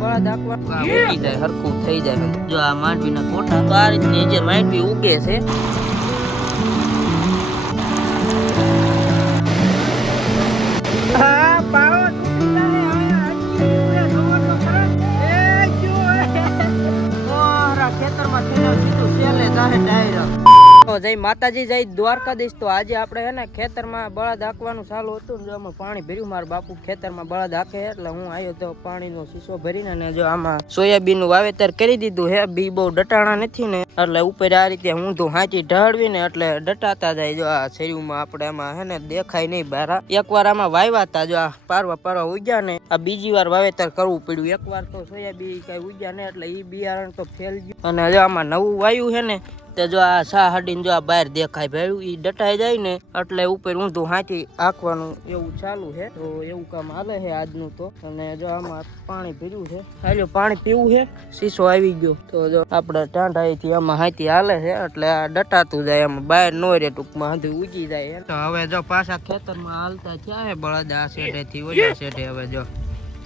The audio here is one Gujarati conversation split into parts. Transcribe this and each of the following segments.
બળદ હાંકવા ઉગી જાય હરખું થઈ જાય. જો આ માંડવીના કોટા તો આ રીતની જે માંડવી ઉગે છે. હા ખેતરમાં સીધું સેલે ડાયરેક્ટ તો જય, માતાજી જય, દ્વારકાધીશ તો આજે આપણે હે ને ખેતરમાં બળદ હાંકવાનું ચાલુ હતું ને જો આમાં પાણી ભર્યું, મારા બાપુ ખેતરમાં બળદ હાંકે એટલે હું આવ્યો તો પાણીનો શીશો ભરીને ને જો આમાં સોયાબીનનું વાવેતર કરી દીધું હે, બી બહુ ડટાણા નથી ને, એટલે ઉપર આ રીતે ઊંધું હાંચી ઢાળવીને એટલે ડટાતા જાય જો આ શરીરમાં આપણે આમાં હે ને દેખાય નહીં બારા. એકવાર આમાં વાવ્યા હતા જો આ પારવા પારવા ઉગ્યા ને, આ બીજી વાર વાવેતર કરવું પડ્યું. એકવાર તો સોયાબીન કઈ ઉગ્યા ને, એટલે એ બિયારણ તો ફેલ ગયું. અને જો આમાં નવું વાયુ છે ને તે જો આ સા હડીને જો આ બહાર દેખાય ભેળું, ઈ ડટાઈ જાય ને, એટલે ઉપર ઊંધું હાંચી આંકવાનું એવું ચાલુ છે. તો એવું કામ હાલે છે આજનું તો. અને જો આમાં પાણી ભર્યું છે. હાલ્યો, પાણી પીવું છે. શીશો આવી ગયો. તો જો આપણે ટાંઢાઈથી આમાં હાંચી હાલે છે, એટલે આ ડટાતું જાય આમાં. બહાર નો રે ટૂંકમાં, હાંધું ઉગી જાય તો હવે જો પાછા ખેતરમાં હાલતા થયા છે બળદ આ શેઢેથી, ઓલા શેઢે હવે જો.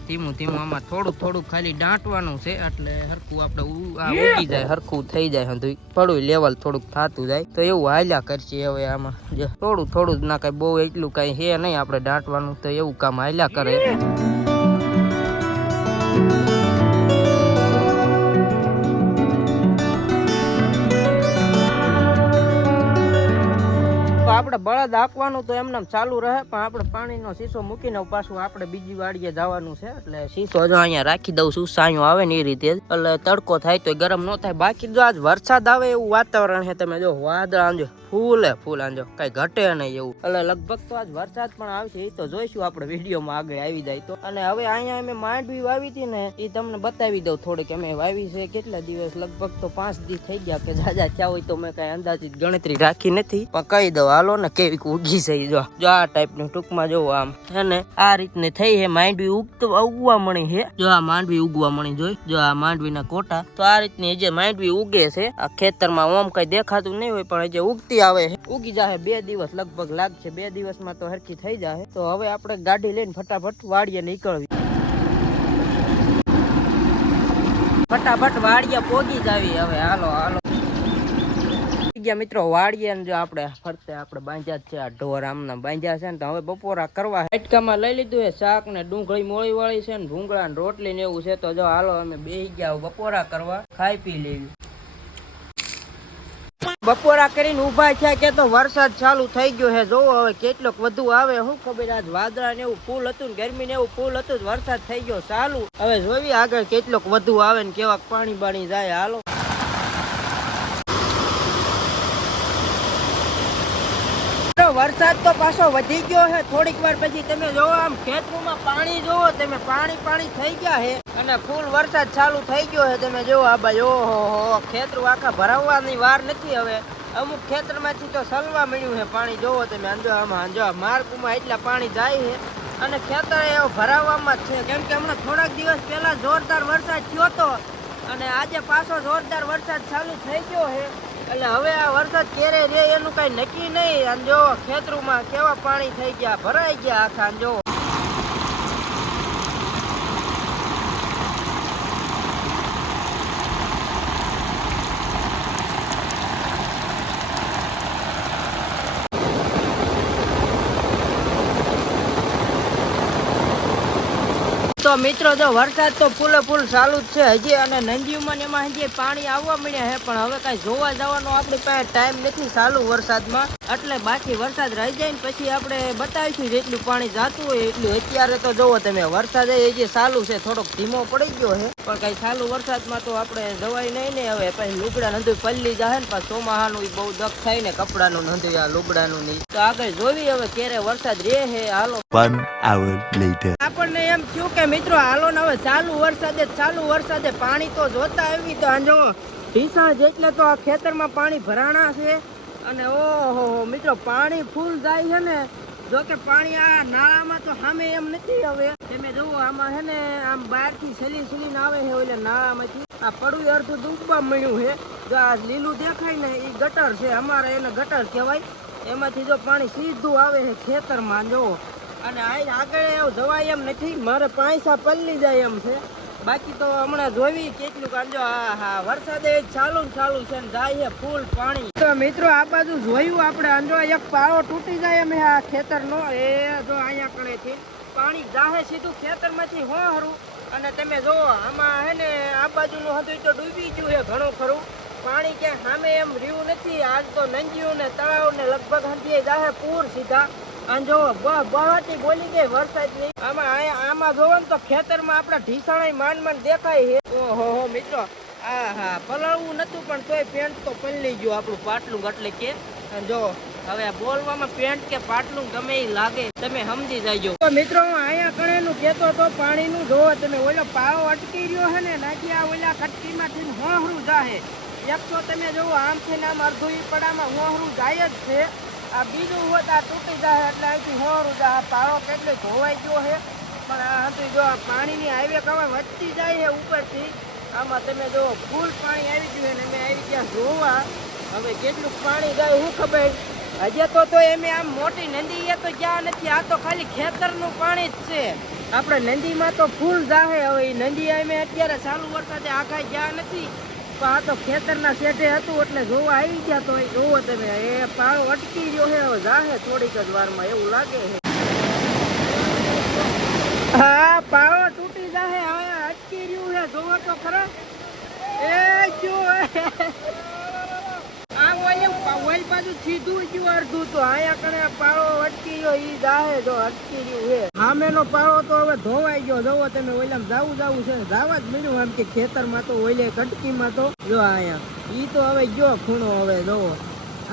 ધીમું ધીમું આમાં થોડું થોડું ખાલી દાંટવાનું છે એટલે હરખું આપણે ઉ- આ ઉગી જાય હરખું થઈ જાય હંધું પડું લેવલ થોડુંક થતું જાય. તો એવું હાલ્યા કરશે હવે આમાં. જે થોડું થોડું ના કઈ બહુ એટલું કઈ હે નહીં આપણે દાંટવાનું તો એવું કામ હાલ્યા કરે. આપણે બળદ આપવાનું તો એમને ચાલુ રહે, પણ આપણે પાણીનો શીશો મૂકીને પાછું આપણે બીજી વાડીએ જવાનું છે. એટલે શીશો જો અહીંયા રાખી દઉં છું, સાયું આવે ને એ રીતે. એટલે તડકો થાય તો ગરમ ન થાય. બાકી જો આજ વરસાદ આવે એવું વાતાવરણ છે તમે જો, વાદળ આંજો ફૂલે ફૂલ આંજો કઈ ઘટે નહીં એવું. એટલે લગભગ તો આજ વરસાદ પણ આવશે એ તો જોઈશું આપણે વિડીયોમાં આગળ આવી જાય તો. અને હવે અહીંયા અમે માંડવી વાવી હતી ને એ તમને બતાવી દઉં થોડીક અમે વાવી છે કેટલા દિવસ, લગભગ તો પાંચ દિવસ થઈ ગયા કે જાજા થયા હોય તો મેં કઈ અંદાજિત ગણતરી રાખી નથી. પણ કહી દઉં, હાલો ને કેવી ઉગી છે જો. જો આ ટાઈપનું ટૂંકમાં જોવો આમ. અને આ રીતની થઈ હે માંડવી ઉગતો, ઉગવા મળી છે જો આ માંડવી ઉગવા મળી જોઈ, જો આ માંડવીના કોટા. તો આ રીતની જે માંડવી ઉગે છે. આ ખેતરમાં ઓમ કઈ દેખાતું નહીં હોય, પણ જે ઉગતી આવે ઉગી જાય બે દિવસ લગભગ લાગશે. બે દિવસમાં તો હરખી થઈ જાય તો હવે આપણે ગાડી લઈને ફટાફટ વાડીએ નીકળવી. ફટાફટ વાડીએ પોગી જાવી હવે. હાલો હાલો. ગયા મિત્રો, વાડીએ ને જો આપણે ફરતે આપણે બાંધ્યા છે. આ ઢોર આમના બાંધ્યા છે ને તો હવે બપોરા કરવા હેટકામાં લઈ લીધું છે શાક ને ડુંગળી મોળી વાળી છે ને ભૂંગળા ને રોટલી ને એવું છે. તો જો હાલો, અમે બેસી ગયા બપોરા કરવા. ખાઈ પી લેવી. બપોરા કરીને ઊભા છે કે તો વરસાદ ચાલુ થઈ ગયો છે. જોવો હવે કેટલોક વધુ આવે. શું ખબર આજ વાદળા ને એવું ફૂલ હતું ગરમી ને એવું ફૂલ હતું વરસાદ થઈ ગયો. ચાલુ. હવે જોવી આગળ કેટલોક વધુ આવે ને કેવા પાણી બાણી જાય. હાલો. વરસાદ તો પાછો વધી ગયો છે. થોડીક વાર પછી તમે જોવો આમ ખેતરોમાં પાણી જોવો, તમે પાણી પાણી થઈ ગયા છે. અને ફૂલ વરસાદ ચાલુ થઈ ગયો છે. તમે જો આ ભાઈ ઓહો ખેતરું આખા ભરાવવાની વાર નથી હવે. અમુક ખેતરમાંથી તો સલવા મળ્યું છે. પાણી જોવો તમે અંજો આમાં અંજો માર્ગમાં એટલા પાણી જાય છે અને ખેતર એવો ભરાવામાં જ છે. કેમ કે હમણાં થોડાક દિવસ પહેલાં જોરદાર વરસાદ થયો હતો અને આજે પાછો જોરદાર વરસાદ ચાલુ થઈ ગયો છે. એટલે હવે આ વરસાદ ક્યારે રે એનું કાંઈ નક્કી નહીં. અને જો ખેતરોમાં કેવા પાણી થઈ ગયા, ભરાઈ ગયા આખા જો તો મિત્રો, જો વરસાદ તો ફૂલે ફૂલ ચાલુ જ છે હજી, અને નંદીઓમાં એમાં હજી પાણી આવવા મળ્યા છે, પણ હવે કાંઈ જોવા જવાનો આપણી પાસે ટાઈમ નથી ચાલુ વરસાદમાં. એટલે બાકી વરસાદ રહી જાય ને પછી આપણે બતાવીશું જેટલું પાણી જાતું હોય એટલું. અત્યારે તો જોવો તમે વરસાદ હજી ચાલુ છે થોડોક ધીમો પડી ગયો છે. પણ કઈ ચાલુ વરસાદમાં તો આપણે જવાય નહીં ને હવે. પછી લુગડા નંદુ પલ્લી જાય ને પાછું ચોમાહાનું બહુ દખ થાય ને કપડાનું નંદુ આ લુગડાનું નહીં તો આગળ જોવી હવે ક્યારે વરસાદ રહે છે હાલો. આપણને એમ થયું કે મિત્રો હાલો ને હવે ચાલુ વરસાદે ચાલુ વરસાદે પાણી તો જોતા આવી. તો જો ઢીસણ જેટલે તો આ ખેતરમાં પાણી ભરાણા છે. અને ઓહો, મિત્રો, પાણી ફૂલ જાય છે ને, જો કે પાણી આ નાળામાં તો સામે એમ નથી હવે. તમે જુઓ, આમાં છે ને, આમ બહારથી છેલી સલીને આવે છે ઓલા નાળામાંથી. આ પડું અડધું ડૂબવા મળ્યું છે. જો આ લીલું દેખાય ને એ ગટર છે, અમારે એને ગટર કહેવાય. એમાંથી જો પાણી સીધું આવે છે ખેતરમાં જોવો અને આ આગળ જવાય એમ નથી, મારે પાંસા પલ્લી જાય એમ છે. બાકી તો હમણાં જોવી કેટલું કાંજો હા હા વરસાદે ચાલુ ને ચાલુ છે ને જાય ફૂલ પાણી. તો મિત્રો આ બાજુ જોયું આપણે અંજો એક પાળો તૂટી જાય અમે આ ખેતરનો. એ જો અહીંયા કણેથી પાણી જાહે સીધું ખેતરમાંથી હો હરું. અને તમે જો, આમાં હે ને આ બાજુનું હતું તો ડૂબી ગયું છે ઘણું ખરું. પાણી ક્યાંય સામે એમ રહ્યું નથી. આજ તો નંજીયું ને તળાવ ને લગભગ હંધીએ જાહે પૂર સીધા. જો બહાટી બોલી ગઈ, વરસાદની. આમાં આમાં જોવો ને તો ખેતરમાં આપણા ઢીસાણા માંડ માંડ દેખાય છે. ઓહો, હો, મિત્રો આ હા પલાળવું નતું પણ તોય પેન્ટ તો પલળી ગયું આપણું પાટલું એટલે કે. જો હવે બોલવામાં પેન્ટ કે પાટલું ગમે એ લાગે, તમે સમજી જાયજો તો મિત્રો, હું અહીંયા કેતો તો પાણીનું જોવો તમે, ઓલો પાવો અટકી રહ્યો છે ને, નાખી આ ઓલા કટકીમાંથી હોહરું જાહે. એક તો તમે જોવો, આમથી ને આમ અડધું પડામાં હોહરું જાય જ છે. આ બીજું હોત, આ તૂટી જાય એટલે અહીંથી હોરું આ પાળો કેટલો ધોવાઈ ગયો છે. પણ આ હતું જો આ પાણીની હાઈવે કવા વધતી જાય છે ઉપરથી. આમાં તમે જો ફૂલ પાણી આવી ગયું ને અમે આવી ગયા જોવા. હવે કેટલું પાણી જાય શું ખબર. હજે તો તો એમે આમ મોટી નદી એ તો જ્યાં નથી, આ તો ખાલી ખેતરનું પાણી જ છે. આપણે નદીમાં તો ફૂલ જાહે હવે. એ નદી અમે અત્યારે ચાલુ વરસાદે આખા જ્યાં નથી. આ તો ખેતરના શેઠે હતું એટલે જોવા આવી ગયા તો જોવો તમે, એ પાળો અટકી છે, હવે જાહે થોડીક જ વારમાં એવું લાગે છે. હા, પાળો તૂટી જાહે હવે અટકી રહ્યું છે, જોવો તો ખરો. એ આ ઓય ઓય ગયું તો આયા કણે પાળો અટકી ગયો, ઈ જાહે જો અટકી રહ્યું સામેનો પાળો તો હવે ધોવાઈ ગયો. જોવો તમે, ઓલામ જાવું જાવું છે જાવા જ મળ્યું આમ કે ખેતરમાં તો, ઓલે કટકીમાં તો. જો આયા ઈ તો હવે ગયો ખૂણો હવે, જોવો.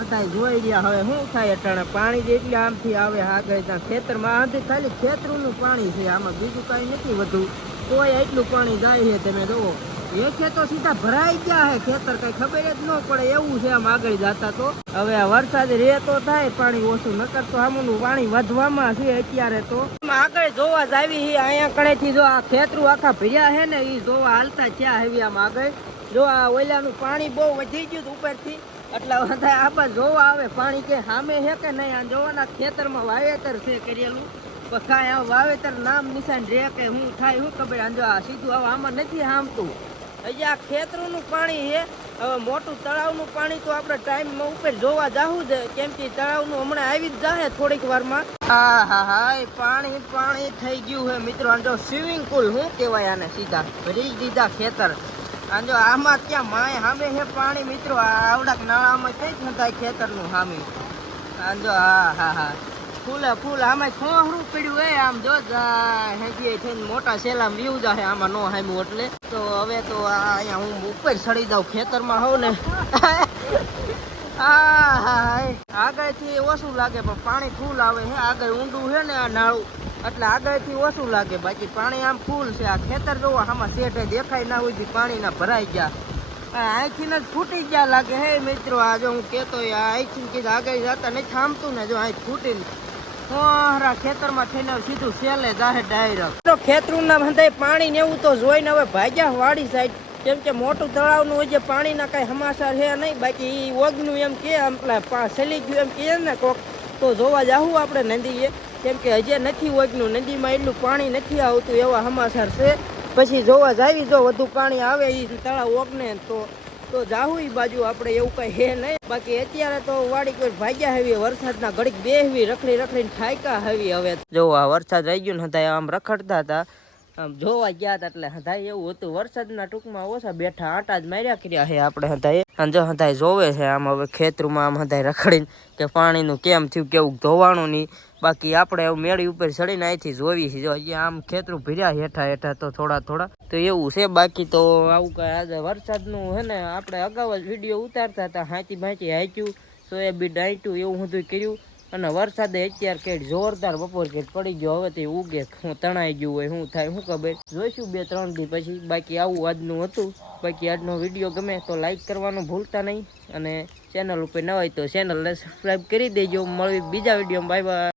અત્યારે જોઈ રહ્યા હવે, શું થાય અટાણે? પાણી જેટલી આમથી આવે આગળ ત્યાં ખેતરમાં. આમથી ખાલી ખેતરનું પાણી છે, આમાં બીજું કાંઈ નથી વધુ. તોય એટલું પાણી જાય છે તમે, જોવો. એ ખેતો સીધા ભરાઈ ગયા હે. ખેતર કઈ ખબર જ ન પડે, એવું છે આમ આગળ જતા તો. હવે આ વરસાદ રે તો થાય, પાણી ઓછું નકર તો આમનું પાણી વધવામાં છે અત્યારે તો. આગળ જોવા જ આવી અહીંયા કણેથી જો આ ખેતરું આખા ભર્યા હે ને એ જોવા હાલતા થયા હેવી આમ આગળ. જો આ ઓલાનું પાણી બહુ વધી ગયું ઉપરથી. એટલે આબા જોવા આવે, પાણી કે સામે છે કે નહીં? આ જોવાના ખેતરમાં વાવેતર છે કરેલું. કાંઈ આ વાવેતર નામ નિશાન રે કે હું થાય શું ખબર આ જો આ સીધું આમાં નથી હામતું. આ ખેતરોનું પાણી છે. હવે મોટું તળાવનું પાણી તો આપણે ટાઈમમાં ઉપર જોવા જાવું જ કેમ કે તળાવનું હમણાં આવી જ જાહે થોડીક વારમાં. હા હા હા પાણી પાણી થઈ ગયું છે મિત્રો. આ જો સ્વિમિંગ પુલ શું કહેવાય આને સીધા? ભરી દીધા ખેતર. આ જો આમાં ત્યાં માય સામે છે પાણી મિત્રો? આવડાક નાળામાં કઈ નતા ખેતરનું સામે આ જો હા હા હા. ફૂલે ફૂલ આમાં ખોહરું પડ્યું એ આમ જો હેજી થઈને મોટા સેલામ વ્યૂ જાહે આમાં નો હામ્યું એટલે. તો હવે તો અહીંયા હું ઉપર ચડી જાઉં ખેતરમાં હોઉં ને. હા હા આગળથી ઓછું લાગે, પણ પાણી ફૂલ આવે છે આગળ ઊંડું છે ને આ નાળું. એટલે આગળથી ઓછું લાગે, બાકી પાણી આમ ફૂલ છે, આ ખેતર જોવો, આમાં શેઠે દેખાય ના હોય પાણીના ભરાઈ ગયા. અહીંથી જ ફૂટી ગયા લાગે હે, મિત્રો. આ જો હું કહેતો અહીંથી આગળ જતા નહીં થામતું ને, જો અહીં ફૂટીને હોરા ખેતરમાં થઈને સીધું સેલે જાહે ખેતરું ના પાણી ને એવું તો જોઈને હવે ભાગ્યા વાડી સાઈડ. કેમ કે મોટું તળાવનું હોય જે પાણીના કાંઈ સમાચાર છે નહીં, બાકી ઈ ઓગનું એમ કે પા- સલી ગયું એમ કહે ને કોક. તો જોવા જાવું આપણે નદીએ. કેમ કે હજી નથી ઓગનું, નદીમાં એટલું પાણી નથી આવતું એવા સમાચાર છે. પછી જોવા જાવી જો વધુ પાણી આવે એ તળાવ ઓગને તો તો જાવું એ બાજુ આપણે એવું કઈ હે નહીં. બાકી અત્યારે તો વાડી કોઈ ભાગ્યા હેવી વરસાદના ઘડીક બેહવી, રખડી રખડીને ઠાયકા હેવી હવે. જો આ વરસાદ રહી ગયો ને હતા આમ રખડતા હતા. આમ જોવા ગયા હતા એટલે હતા એવું હતું. વરસાદના ટૂંકમાં ઓછા બેઠા આટા જ માર્યા કર્યા છે આપણે હંધાઈ અને જો હંધાઈ જોવે છે આમ હવે ખેતરમાં આમ હતા રખડીને કે પાણીનું કેમ થયું, કેવું ધોવાનું નહીં. બાકી આપણે એવું મેળી ઉપર ચડીને અહીંથી જોવી છે. જો અહીંયા આમ ખેતરું ભીર્યા હેઠા હેઠા તો થોડા થોડા. તો એવું છે. બાકી તો આવું કંઈ આજે વરસાદનું હે ને, આપણે અગાઉ જ વીડિયો ઉતારતા હતા. હાંચી ભાંચી હાંચ્યું, સોયાબીન ડાંટ્યું એવું બધું કર્યું. અને વરસાદે અત્યારે કે જોરદાર બપોર કઈ પડી ગયો, હવે તે ઉગે, હું તણાઈ ગયું હોય શું થાય શું ખબર. જોઈશું બે, ત્રણ દી પછી, બાકી આવું આજનું હતું. બાકી આજનો વીડિયો ગમે તો લાઈક કરવાનું ભૂલતા નહીં. અને ચેનલ ઉપર ન હોય તો ચેનલને સબસ્ક્રાઈબ કરી દેજો. મળવી બીજા વિડીયોમાં. Bye bye